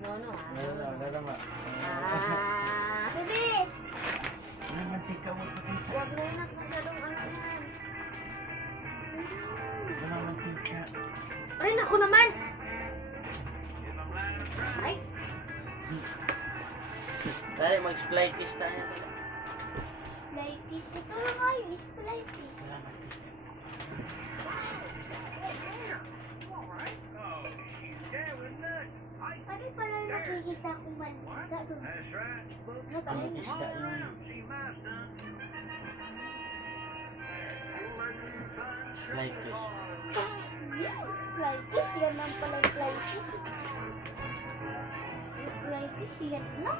No, no, Narama. Bebe! Mantika mo pa kita. Huwag na yun, masyadong ano yan. Wala mantika. Ay, naku naman! Ay! Tayo, mag-fly kiss tayo. Splitis. Ito na nga yung splitis. Ano pala nakikita kong mantika doon? Ano pala yun? Isda yun. Fly kiss. Splitis, yan lang pala yung splitis. Splitis, yan na.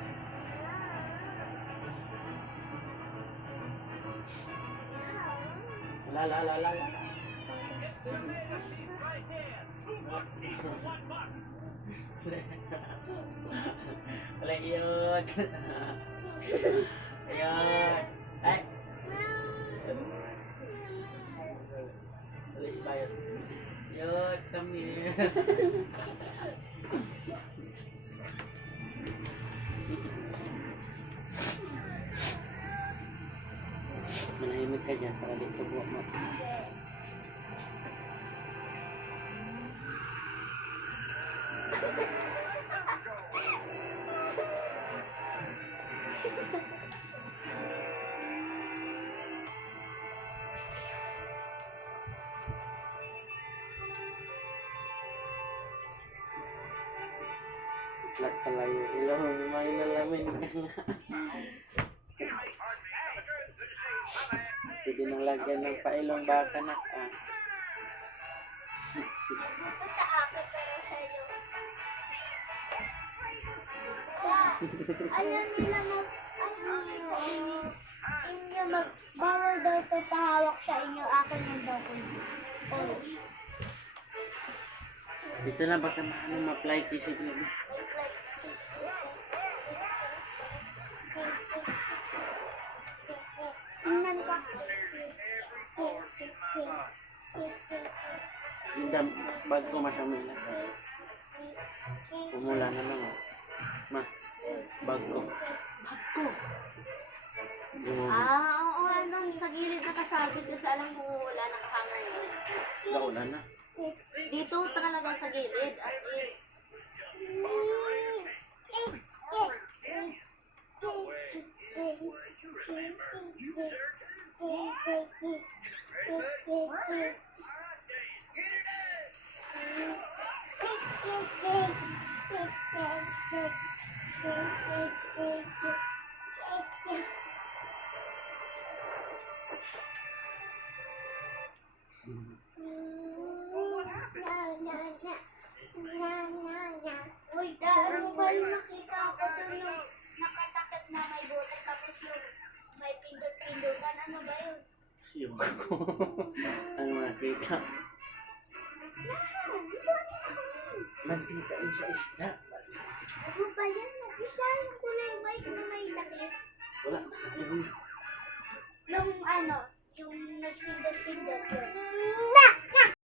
La. Wala yun. Ayun. Ay. Alis ba yun? Yun, kami. Manahimik ka dyan para dito buwak mo. Flat pala yung ilong, may nalamin ka nga. Pwede nang lagyan ng pailong baka na ka. Ito sa akin pero sa'yo. Ayaw nila bawal daw ito pahawak sa inyo. Akin yung daw ko. Dito na baka ma-apply kisig na. Tingnan ko. Hindi, bag ko masamay lang. Pumula na lang. Ma, bag ko. Oo, nang sa gilid nakasabit kasi alam mo wala nakahangay. Wala na. Dito talaga sa gilid as in. Uy, ano ba yung nakita ko doon yung nakatakip na may bote tapos yung may pindot-pindotan? Ano ba yun? Siyo ako. Ano nakita? Mantika yun sa isda. Ano ba yan? Isa yung kulay white na may takip. Wala. Yung ano, yung nagpindot-pindot yun.